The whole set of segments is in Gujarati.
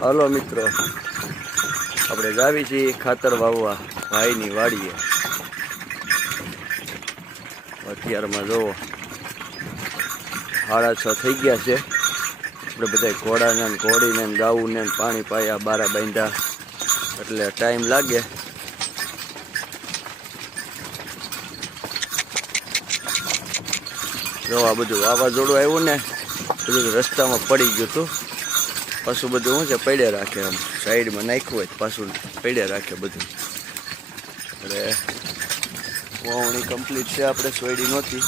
હાલો મિત્રો. આપણે જાવી છીએ ખાતર વાવવા. ભાઈની વાડીએ. અત્યારમાં જુઓ સાડા છ થઈ ગયા છે. આપણે બધા ઘોડાને ઘોડીને ને ગાવુંને ને પાણી પાયા બારા બાંધ્યા. એટલે ટાઈમ લાગે. જો આ બધું વાવાઝોડું આવ્યું ને, બધું રસ્તામાં પડી ગયું હતું. પાછું બધું શું છે, પડ્યા રાખે આમ. સાઈડમાં નાખ્યું હોય પાછું પડ્યા રાખે બધું. એટલે વાવણી કમ્પ્લીટ છે આપણે, સોયડી નહોતી.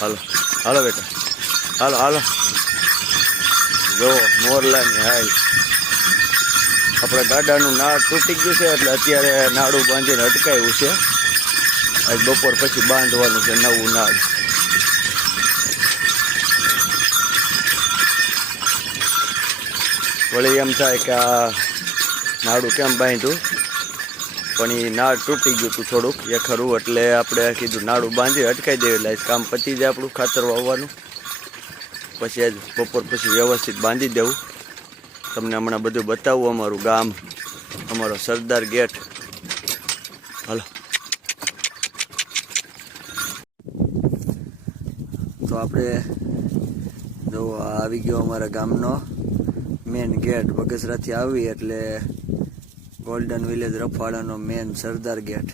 હાલો હાલો બેટા. હાલો હાલો. જો મોરલાની હાલ. આપણા ગાડાનું નાળ તૂટી ગયું છે, એટલે અત્યારે નાડું બાંધીને અટકાયું છે. આજ બપોર પછી બાંધવાનું છે નવું નાળ. વળી એમ થાય કે આ નાડું કેમ બાંધ્યું? પણ એ નાળ તૂટી ગયું હતું થોડુંક, એ ખરું, એટલે આપણે કીધું નાડું બાંધી અટકાઈ દેવી લાઈશ કામ પતી જાય આપણું ખાતર વાવવાનું. પછી આજ બપોર પછી વ્યવસ્થિત બાંધી દેવું. તમને હમણાં બધું બતાવું અમારું ગામ, અમારો સરદાર ગેટ. હલો. તો આપણે જો આવી ગયો અમારા ગામનો મેન ગેટ બગસરાથી આવી એટલે ગોલ્ડન વિલેજ રફાળાનો મેન સરદાર ગેટ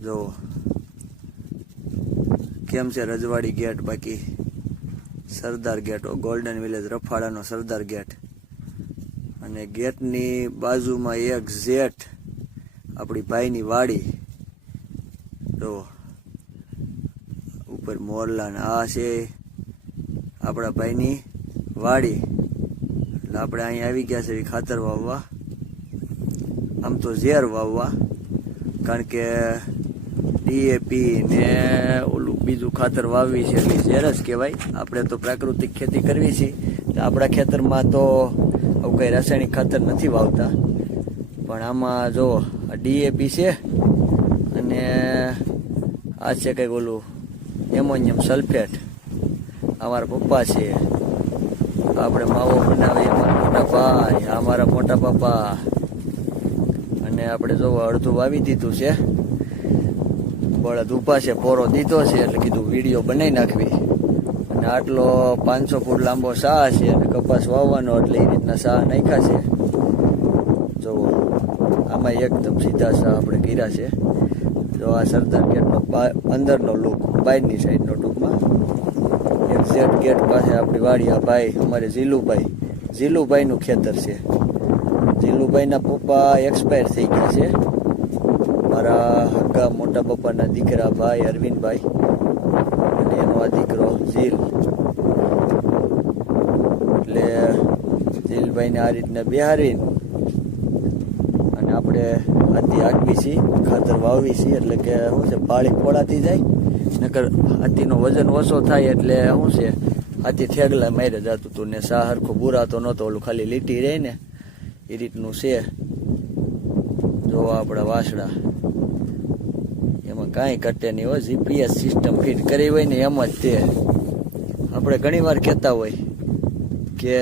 જો, કેમ છે રજવાડી ગેટ બાકી? સરદાર ગેટ ગોલ્ડન વિલેજ રફાળાનો સરદાર ગેટ અને ગેટની બાજુમાં એક ઝેટ આપણી ભાઈની વાડી. જો, ઉપર મોરલા આ છે આપણા ભાઈની વાડી. એટલે આપણે અહીંયા આવી ગયા છે ખાતર વાવવા. આમ તો ઝેર વાવવા, કારણ કે ડીએપી ને ઓલું બીજું ખાતર વાવવી છે એટલે ઝેર જ કહેવાય. આપણે તો પ્રાકૃતિક ખેતી કરવી છે. તો આપણા ખેતરમાં તો આવું કંઈ રાસાયણિક ખાતર નથી વાવતા. પણ આમાં જો ડીએપી છે અને આ છે કંઈક ઓલું એમોનિયમ સલ્ફેટ. અમારા પપ્પા છે. આપણે માવો બનાવીએ, અમારા મોટા ભાઈ, અમારા મોટા પપ્પા. અને આપણે જો અડધું વાવી દીધું છે. બળદ ઊભા છે, પોરો દીધો છે, એટલે કીધું વીડિયો બનાવી નાખવી. અને આટલો પાંચસો ફૂટ લાંબો શાહ છે, અને કપાસ વાવવાનો, એટલે એ રીતના શાહ નાખ્યા છે. જુઓ આમાં એકદમ સીધા શાહ આપણે કર્યા છે. જો આ સરદાર ગેટનો અંદરનો લુક બાયરની સાઈડનો ટૂંકમાં. એક્ઝેક્ટ ગેટ પાસે આપણી વાડી આ ભાઈ, અમારે ઝીલુભાઈ. ઝીલુભાઈનું ખેતર છે. ઝીલુભાઈના પપ્પા એક્સપાયર થઈ ગયા છે. મારા હગા મોટા પપ્પાના દીકરા ભાઈ અરવિંદભાઈ અને એનો આ દીકરો ઝીલ. એટલે ઝીલભાઈને આ રીતના બિહારીને અને આપણે હાથી આગવી છીએ ખાતર વાવી છીએ એટલે કે શું છે, પાળી પોળાતી જાય. નકર હાથીનો વજન ઓછો થાય એટલે શું છે? હાથી થેગલા મારે જતું હતું ને સા હરખું બુરાતો નહોતો, ઓલું ખાલી લીટી રહે ને એ રીતનું છે. જોવા આપણા વાસડા એમાં કાંઈ કટે નહીં હોય જીપીએસ સિસ્ટમ ફિટ કરી હોય ને એમ જ તે. આપણે ઘણીવાર કહેતા હોય કે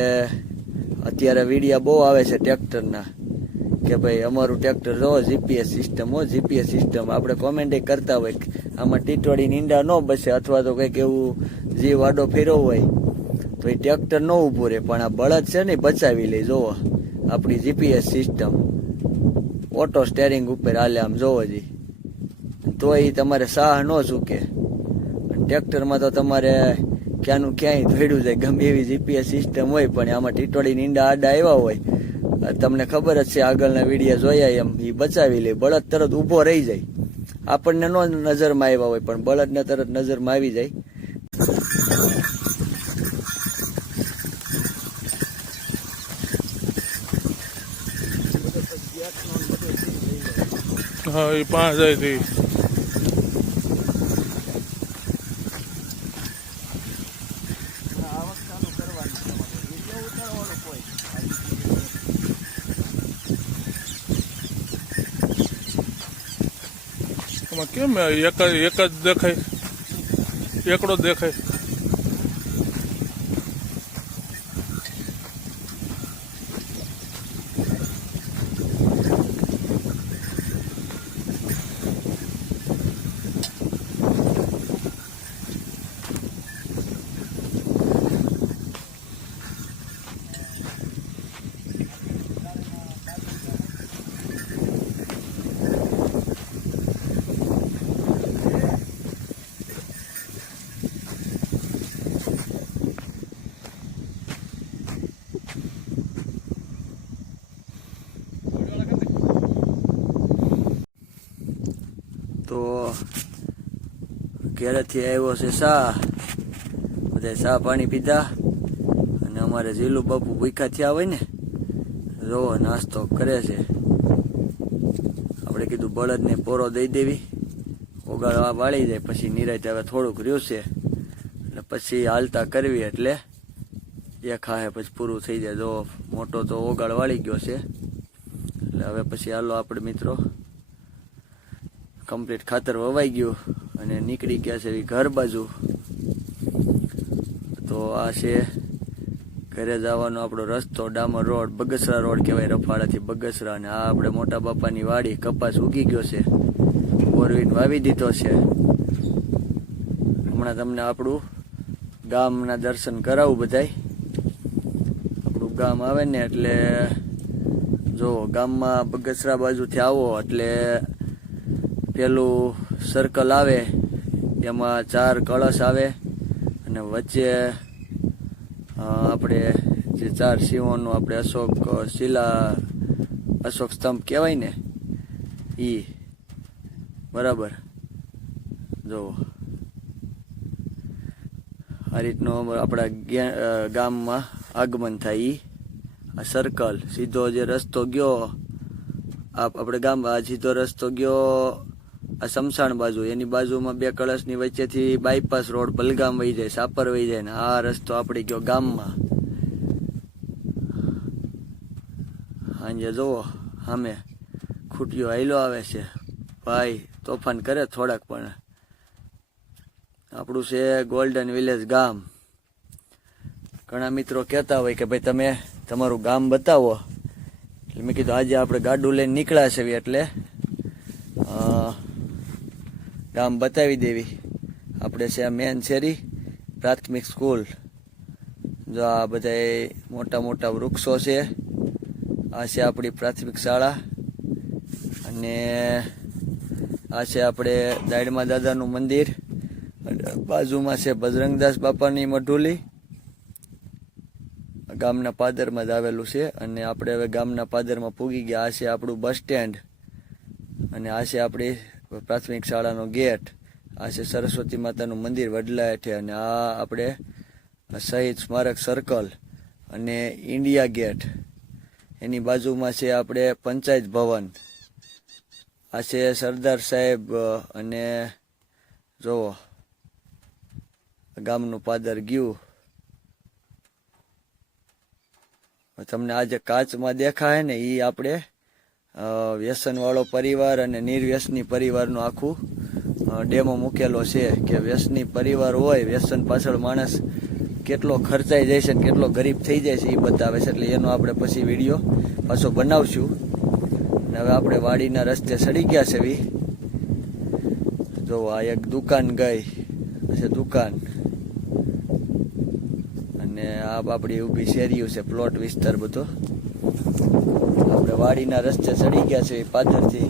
અત્યારે વીડિયા બહુ આવે છે ટ્રેક્ટરના. કે ભાઈ અમારું ટ્રેક્ટર જો જીપીએસ સિસ્ટમ હો જીપીએસ સિસ્ટમ આપણે કોમેન્ટ કરતા હોય આમાં ટીટોળી નીંડા ન બસે અથવા તો કંઈક એવું જીવ આડો ફેરવો હોય, તો એ ટ્રેક્ટર ન ઊભું રહે. પણ આ બળદ છે ને બચાવી લે, જોવો. આપણી જીપીએસ સિસ્ટમ ઓટો સ્ટેરિંગ ઉપર હાલે, આમ જોવો જી. તો એ તમારે સાહ ન ચૂકે. ટ્રેક્ટરમાં તો તમારે ક્યાંનું ક્યાંય ધોડ્યું જાય. ગમે એવી જીપીએસ સિસ્ટમ હોય, પણ આમાં ટીટોળી નીંડા આડા આવ્યા હોય તમને ખબર જ છે, આગળના વીડિયો જોયા એમ એ બચાવી લે, બળદ તરત ઊભો રહી જાય. આપણને નો નજરમાં આવ્યા હોય, પણ બળદને તરત નજરમાં આવી જાય. હા એ પાંચ કેમ એક જ એક જ દેખાય? એકડો દેખાય. ઘેરેથી આવ્યો છે સા બધા સા પાણી પીધા. અને અમારે ઝીલું બાપુ ભૂખા થયા હોય ને, રોવો નાસ્તો કરે છે. આપણે કીધું બળદને પોરો દઈ દેવી. ઓગાળવા વાળી જાય, પછી નિરાય હવે થોડુંક રહ્યું છે. એટલે પછી હાલતા કરવી એટલે એ ખાહે પછી પૂરું થઈ જાય. જો મોટો તો ઓગાળ વાળી ગયો છે. એટલે હવે પછી હાલો આપણે મિત્રો. કમ્પ્લીટ ખાતર વવાઈ ગયું. અને નીકળી ગયા છે ઘર બાજુ. તો આ છે ઘરે જવાનો આપણો રસ્તો, ડામર રોડ, બગસરા રોડ કહેવાય રફાળાથી બગસરા. અને આ આપણે મોટા બાપાની વાડી, કપાસ ઉગી ગયો છે. બોરવીન વાવી દીધો છે. હમણાં તમને આપણું ગામના દર્શન કરાવું બધાય. આપણું ગામ આવે ને એટલે જો ગામમાં બગસરા બાજુથી આવો એટલે પેલું સર્કલ આવે, એમાં ચાર કળશ આવે અને વચ્ચે આપણે જે ચાર સિંહોનું આપણે અશોક, શિલા, અશોક સ્તંભ કહેવાય ને એ બરાબર. જો, આ રીતનું આપણા ગામમાં આગમન થાય એ આ સર્કલ સીધો જે રસ્તો ગયો આપણે ગામમાં સીધો રસ્તો ગયો આ સમસાણ બાજુ, એની બાજુમાં બે કળશની વચ્ચેથી બાયપાસ રોડ બલગામ વહી જાય, સાપર વહી જાય ને આ રસ્તો આપણે ગયો ગામમાં. સાંજે જુઓ, સામે ખૂટીઓ હાઈલો આવે છે. ભાઈ, તોફાન કરે થોડાક પણ. આપણું છે ગોલ્ડન વિલેજ ગામ. ઘણા મિત્રો કહેતા હોય કે ભાઈ તમે તમારું ગામ બતાવો. એટલે મેં કીધું આજે આપણે ગાડું લઈને નીકળ્યા છે એટલે ગામ બતાવી દેવી. આપણે છે મેન શેરી, પ્રાથમિક સ્કૂલ. જો આ બધા મોટા મોટા વૃક્ષો છે. આ છે આપણી પ્રાથમિક શાળા. અને આ છે આપણે દાયડમા દાદાનું મંદિર. બાજુમાં છે બજરંગદાસ બાપાની મઢુલી. ગામના પાદરમાં જ આવેલું છે. અને આપણે હવે ગામના પાદરમાં પૂગી ગયા. આ છે આપણું બસ સ્ટેન્ડ. અને આ છે આપણી પ્રાથમિક શાળાનો ગેટ, આ છે સરસ્વતી માતાનું મંદિર વડલા હેઠે અને આ આપણે શહીદ સ્મારક સર્કલ અને ઇન્ડિયા ગેટ. એની બાજુમાં છે આપણે પંચાયત ભવન. આ છે સરદાર સાહેબ અને જોવો, ગામનું પાદર ગયું. તમને આજે કાચમાં દેખાય ને એ આપણે વ્યસનવાળો પરિવાર અને નિર્વ્યસની પરિવારનું આખું ડેમો મૂકેલો છે કે વ્યસની પરિવાર હોય, વ્યસન પાછળ માણસ કેટલો ખર્ચાઈ જાય છે ને કેટલો ગરીબ થઈ જાય છે એ બતાવે છે. એટલે એનો આપણે પછી વીડિયો પાછો બનાવશું. અને હવે આપણે વાડીના રસ્તે સડી ગયા છે વી. જો આ એક દુકાન ગઈ. છે દુકાન. અને આ આપણી ઊભી શેરીઓ છે, પ્લોટ વિસ્તાર બધો. આપણે વાડીના રસ્તે ચડી ગયા છે, પાદરથી.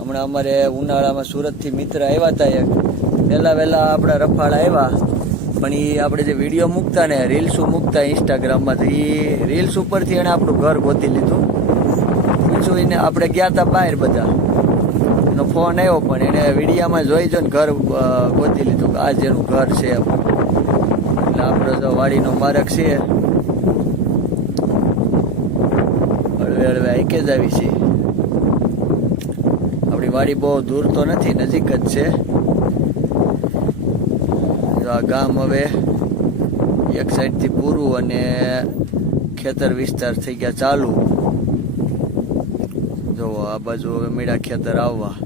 હમણાં અમારે ઉનાળામાં સુરતથી મિત્ર આવ્યા હતા એક. પહેલા વહેલા આપણા રફાળ આવ્યા, પણ એ આપણે જે વીડિયો મૂકતા ને રીલ્સો મૂકતા ઇન્સ્ટાગ્રામમાં તો એ રીલ્સ ઉપરથી એણે આપણું ઘર ગોતી લીધું. બીજું એને આપણે ગયા હતા બહાર બધા. એનો ફોન આવ્યો, પણ એને વિડીયામાં જોઈ જો ને ઘર ગોતી લીધું કે આ જેનું ઘર છે એટલે આપણે તો વાડીનો માર્ગ છે હળવે હળવે આઈકે જ આવી છે. આપણી વાડી બહુ દૂર તો નથી, નજીક જ છે. આ ગામ હવે એક સાઈડથી પૂરું અને ખેતર વિસ્તાર થઈ ગયા ચાલુ. જો આ બાજુ હવે મીડા ખેતર આવવા.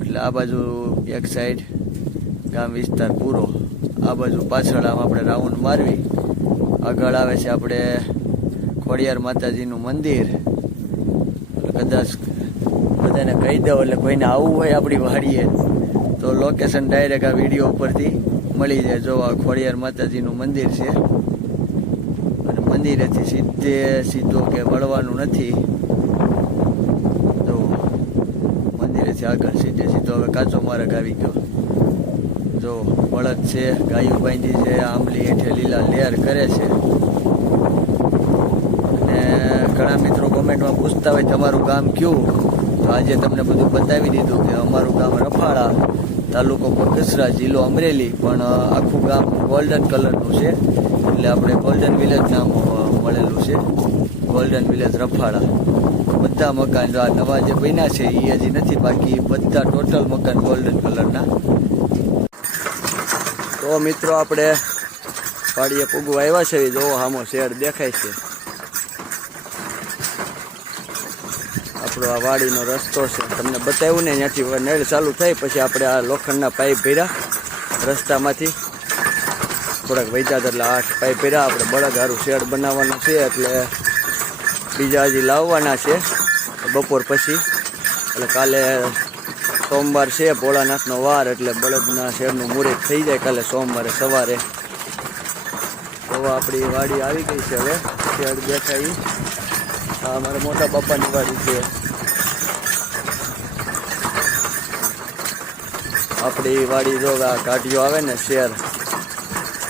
એટલે આ બાજુ એક સાઈડ ગામ વિસ્તાર પૂરો. આ બાજુ પાછળ આમ આપણે રાઉન્ડ મારવી. આગળ આવે છે આપણે ખોડિયાર માતાજીનું મંદિર. કદાચ બધાને કહી દો એટલે કોઈને આવવું હોય આપણી વાડીએ, તો લોકેશન ડાયરેક્ટ આ વીડિયો ઉપરથી મળી જાય. જો આ ખોડિયાર માતાજીનું મંદિર છે. અને મંદિરેથી સીધે સીધો કે વળવાનું નથી. તો મંદિરેથી આગળ સીધે સીધો હવે કાચો માર્ગ આવી ગયો. જો બળદ છે, ગાયું બાંધી છે, આંબલી હેઠે લીલા લેર કરે છે. ઘણા મિત્રો કોમેન્ટમાં પૂછતા હોય તમારું ગામ કયું? તો આજે તમને બધું બતાવી દીધું કે અમારું ગામ રફાળા તાલુકો બગસરા જિલ્લો અમરેલી. પણ આખું ગામ ગોલ્ડન કલરનું છે. એટલે આપણે ગોલ્ડન વિલેજ નામ મળેલું છે. Golden village Rafala. બધા મકાન આ નવા જે બન્યા છે એ હજી નથી બાકી. બધા ટોટલ મકાન ગોલ્ડન કલરના તો મિત્રો, આપણે વાડીએ પૂગવા આવ્યા છે. જો સામો શેર દેખાય છે. આપણો આ વાડીનો રસ્તો છે. તમને બતાવ્યું ને ત્યાંથી નળ ચાલુ થાય, પછી આપણે આ લોખંડના પાઇપ ભર્યા રસ્તામાંથી. થોડાક વૈતા એટલે આઠ પાઇપ ભર્યા આપણે બળદ હારું શેડ બનાવવાનું છે, એટલે બીજા હજી લાવવાના છે. બપોર પછી, એટલે કાલે સોમવાર છે, ભોળાનાથનો વાર, એટલે બળદના શેડનું મુહૂર્ત થઈ જાય કાલે સોમવારે સવારે. તો આપણી વાડી આવી ગઈ છે હવે, શેડ દેખાય. આ અમારા મોટા બાપાની વાડી છે. આપણી વાડી જો આ કાઢિયો આવે ને શેર,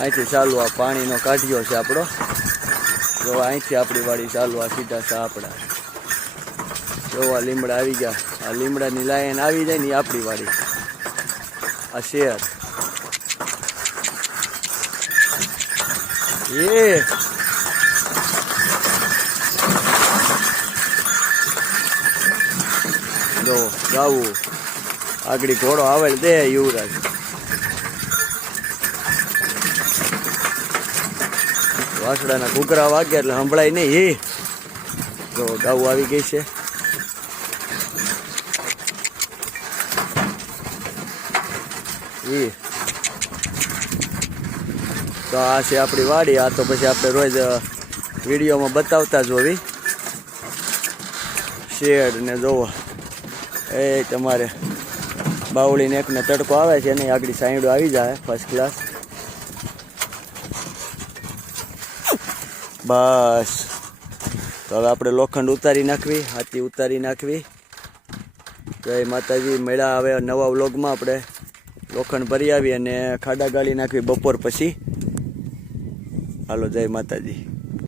અહીંથી ચાલુ આ પાણીનો કાઢિયો છે આપણો જો અહીંથી આપણી વાડી ચાલુ, આ સીધા છે આપણા જો આ લીમડા આવી ગયા, આ લીમડાની લાઈન આવી જાય ને આપણી વાડી. આ શેર. એ જો ગાવું. આગળ ઘોડો આવે દે યુવરાજ. વાસડાના કુકરા વાગ્યા એટલે સંભળાય નહીં હે. તો ગાવું આવી ગઈ છે. ઈ તો આ છે આપણી વાડી. આ તો પછી આપણે રોજ વિડીયોમાં બતાવતા જ હોવી. શેડ ને જોવો. એ તમારે બાવળીને એકને તડકો આવે છે એની આગળ સાઈડો આવી જાય ફર્સ્ટ ક્લાસ બસ. તો હવે આપણે લોખંડ ઉતારી નાખવી, હાથી ઉતારી નાખવી. જય માતાજી મેળા હવે નવા વ્લોગમાં આપણે લોખંડ ભરી આવી અને ખાડા ગાળી નાખવી બપોર પછી. હાલો, જય માતાજી.